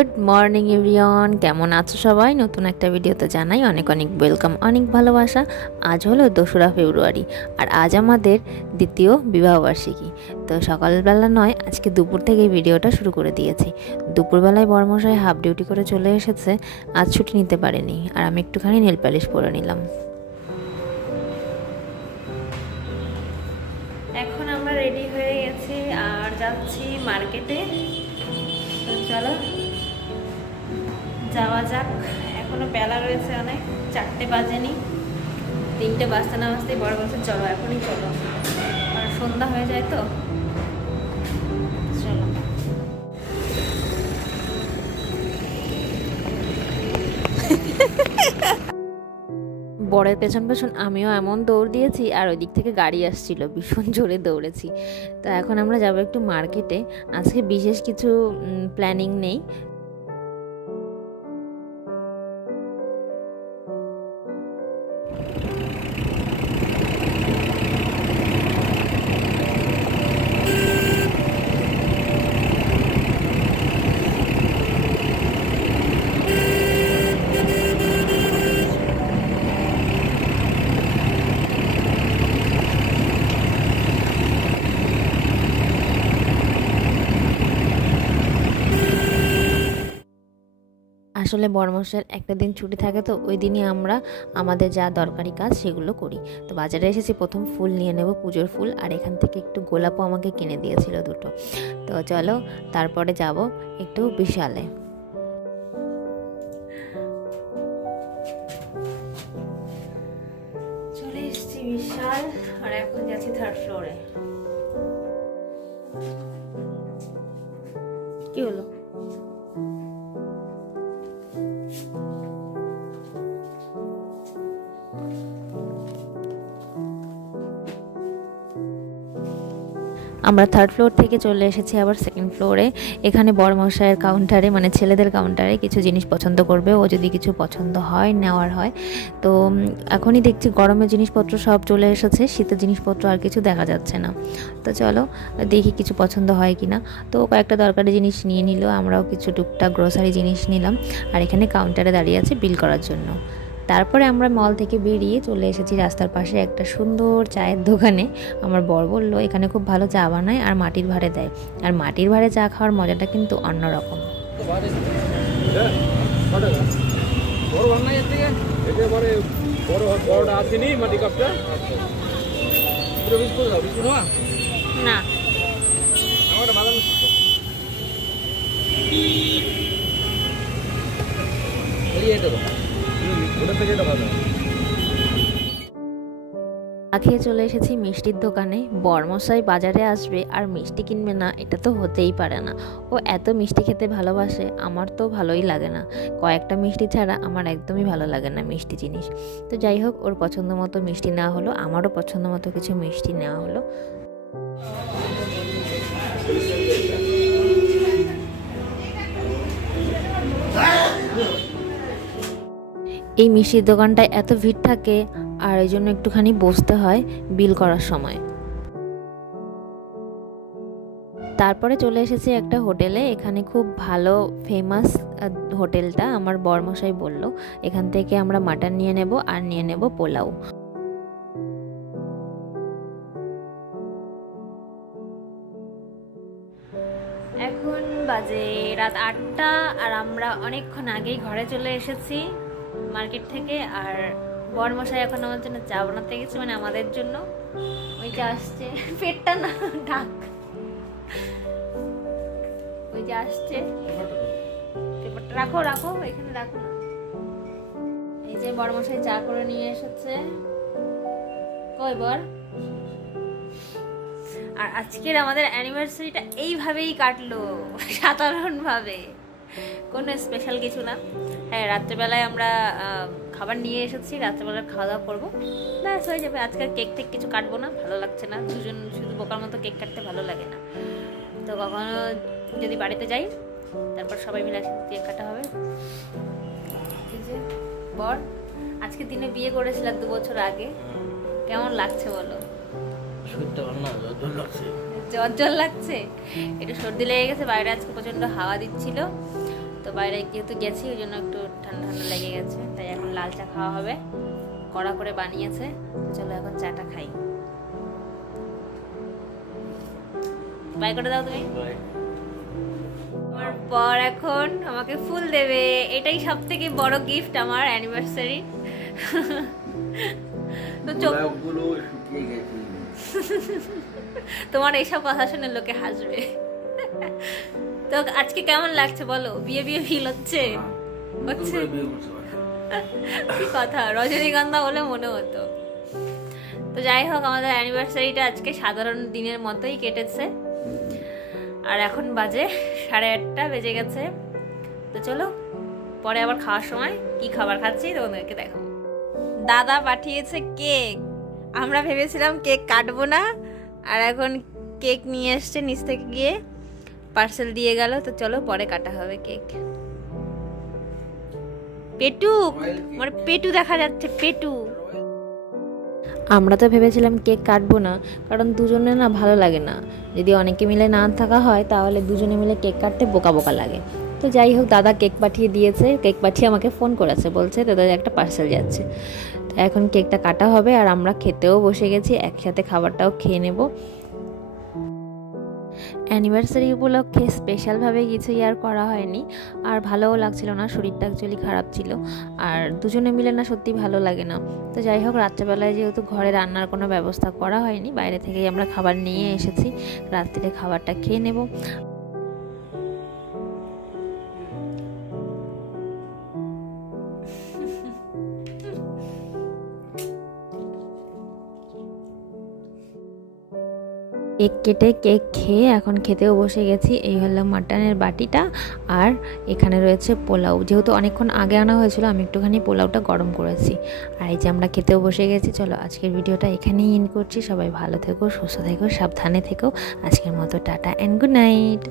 Good morning everyone, কেমন আছো সবাই? নতুন একটা ভিডিওতে জানাই অনেক অনেক ওয়েলকাম, অনেক ভালোবাসা। আজ হলো 2রা ফেব্রুয়ারি আর আজ আমাদের দ্বিতীয় বিবাহবার্ষিকী। তো সকালবেলা নয়, আজকে দুপুর থেকে ভিডিওটা শুরু করে দিয়েছি। দুপুরবেলায় বরমশাই হাফ ডিউটি করে চলে এসেছে, আজ ছুটি নিতে পারেনি আর আমি একটুখানি নেল পালিশ পরে নিলাম। এখন আমরা রেডি হয়ে গেছি আর যাচ্ছি মার্কেটে। চলো যাওয়া যাক। এখনো বেলা রয়েছে অনেক, 4টে বাজেনি। 3টে বাজতে না বাজতেই বড় বলছে চলো এখনই চলো, আর সন্ধ্যা হয়ে যায় তো। চলো বরের পেছন পেছন আমিও এমন দৌড় দিয়েছি আর ওই দিক থেকে গাড়ি আসছিল, ভীষণ জোরে দৌড়েছি। তো এখন আমরা যাবো একটু মার্কেটে। আজকে বিশেষ কিছু প্ল্যানিং নেই। আসলে বড়মশাইয়ের একটা দিন ছুটি থাকে, তো ওই দিনই আমরা আমাদের যা দরকারি কাজ সেগুলো করি। তো বাজারে এসেছি, প্রথম ফুল নিয়ে নেব, পুজোর ফুল, আর এখান থেকে একটু গোলাপও আমাকে কিনে দিয়েছিল 2টো। তো চলো তারপরে যাব একটু বিশালে। চলে এসেছি বিশাল, আর এখন যাচ্ছি 3rd ফ্লোরে। কি হলো? আমরা 3rd ফ্লোর থেকে চলে এসেছি আবার 2nd ফ্লোরে। এখানে বড়মশাইয়ের কাউন্টারে, মানে ছেলেদের কাউন্টারে কিছু জিনিস পছন্দ করবে, ও যদি কিছু পছন্দ হয় নেওয়ার হয়। তো এখনই দেখছি গরমের জিনিসপত্র সব চলে এসেছে, শীতের জিনিসপত্র আর কিছু দেখা যাচ্ছে না। তো চলো দেখি কিছু পছন্দ হয় কি না। তো কয়েকটা দরকারি জিনিস নিয়ে নিল, আমরাও কিছু টুকটাক গ্রোসারি জিনিস নিলাম। আর এখানে কাউন্টারে দাঁড়িয়ে আছে বিল করার জন্য। তারপরে আমরা মল থেকে বেরিয়ে চলে এসেছি রাস্তার পাশে একটা সুন্দর চায়ের দোকানে। আমার বর বললো এখানে খুব ভালো চা বানায় আর মাটির ভাঁড়ে দেয়, আর মাটির ভাঁড়ে চা খাওয়ার মজাটা কিন্তু অন্যরকম। না খেয়ে চলে এসেছি মিষ্টির দোকানে। বরমশাই বাজারে আসবে আর মিষ্টি কিনবে না, এটা তো হতেই পারে না। ও এত মিষ্টি খেতে ভালোবাসে, আমার তো ভালোই লাগে না। কয়েকটা মিষ্টি ছাড়া আমার একদমই ভালো লাগে না মিষ্টি জিনিস। তো যাই হোক, ওর পছন্দ মতো মিষ্টি নেওয়া হলো, আমারও পছন্দ মতো কিছু মিষ্টি নেওয়া হলো। এই মিষ্টির দোকানটায় এত ভিড় থাকে, আর এই জন্য একটুখানি বসতে হয় বিল করার সময়। তারপরে চলে এসেছি একটা হোটেলে। এখানে খুব ভালো ফেমাস হোটেলটা। আমার বরমশাই বলল এখান থেকে আমরা মাটন নিয়ে নেব আর নিয়ে নেব পোলাও। এখন বাজে রাত 8টা আর আমরা অনেকক্ষণ আগেই ঘরে চলে এসেছি মার্কেট থেকে। আর বরমশাই এখন আমার জন্য চা বানাতে গেছে, মানে আমাদের জন্য। ওই যে আসছে, পেটটা না ঢাক, ওই যে আসছে। পেপারটা রাখো রাখো, এখানে রাখো না। এই যে বরমশাই চা করে নিয়ে এসেছে। কই বর? আর আজকের আমাদের অ্যানিভার্সারিটা এইভাবেই কাটলো, সাধারণভাবে, কোনো স্পেশাল কিছু না। হ্যাঁ, রাত্রেবেলায় আমরা খাবার নিয়ে এসেছি, রাত্রেবেলায় খাওয়া দাওয়া করবো, ব্যাস হয়ে যাবে। আজকে কেক টেক কিছু কাটবো না, ভালো লাগছে না। দুজন শুধু বোকার মতো কেক কাটতে ভালো লাগে না। তো কখনো যদি বাড়িতে যাই তারপর সবাই মিলে একসাথে কেক কাটা হবে। এই যে বর, আজকে দিনে বিয়ে করেছিলাম 2 বছর আগে, কেমন লাগছে বলো? জ্বর জ্বর লাগছে, একটু সর্দি লেগে গেছে। বাইরে আজকে প্রচন্ড হাওয়া দিচ্ছিল, তো বাইরে যেহেতু গেছি ওই জন্য একটু ঠান্ডা ঠান্ডা লেগে গেছে, তাই এখন লাল চা খাওয়া হবে, কড়া করে বানিয়েছে। চলো এখন চাটা খাই। বাই করে দাও তুমি। আমার পর এখন আমাকে ফুল দেবে, এটাই সব থেকে বড় গিফট আমার অ্যানিভার্সারি। তো তোমার এইসব কথা শুনে লোকে হাসবে। তো আজকে কেমন লাগছে বলো? বিয়ে বিয়ে ফিল হচ্ছে? হচ্ছে কি কথা, রজনীগন্ধা বলে মনে হতো। তো যাই হোক, আমাদের অ্যানিভার্সারিটা আজকে সাধারণ দিনের মতোই কেটেছে। আর এখন বাজে 8:30 বেজে গেছে। তো চলো পরে আবার খাওয়ার সময় কি খাবার খাচ্ছি তোমাদেরকে দেখাবো। দাদা পাঠিয়েছে কেক, আমরা ভেবেছিলাম কেক কাটবো না, আর এখন কেক নিয়ে এসছে নিচ থেকে গিয়ে, পার্সেল দিয়ে গেল। তো চলো পরে কাটা হবে কেক। পেটু, মানে পেটু দেখা যাচ্ছে, পেটু। আমরা তো ভেবেছিলাম কেক কাটবো না, কারণ দুজনে না ভালো লাগে না, যদি অনেকে মিলে না থাকা হয় তাহলে দুজনে মিলে কেক কাটতে বোকা বোকা লাগে। তো যাই হোক, দাদা কেক পাঠিয়ে দিয়েছে, কেক পাঠিয়ে আমাকে ফোন করেছে, বলছে দাদা একটা পার্সেল যাচ্ছে। তো এখন কেকটা কাটা হবে আর আমরা খেতেও বসে গেছি, একসাথে খাবারটাও খেয়ে নেব। অ্যানিভার্সারি উপলক্ষে স্পেশালভাবে কিছুই আর করা হয়নি, আর ভালোও লাগছিল না, শরীরটা অ্যাকচুয়ালি খারাপ ছিল, আর দুজনে মিলে না সত্যি ভালো লাগে না। তো যাই হোক, রাত্রেবেলায় যেহেতু ঘরে রান্নার কোনো ব্যবস্থা করা হয়নি, বাইরে থেকেই আমরা খাবার নিয়ে এসেছি, রাত্রিরে খাবারটা খেয়ে নেব। কেক কেটে কেক খেয়ে এখন খেতেও বসে গেছি। এই হলো মাটনের বাটিটা, আর এখানে রয়েছে পোলাও, যেহেতু অনেকক্ষণ আগে আনা হয়েছিল আমি একটুখানি পোলাওটা গরম করেছি। আর এই যে আমরা খেতেও বসে গেছি। চলো আজকের ভিডিওটা এখানেই এন্ড করছি। সবাই ভালো থেকো, সুস্থ থেকো, সাবধানে থেকো। আজকের মতো টাটা অ্যান্ড গুড নাইট।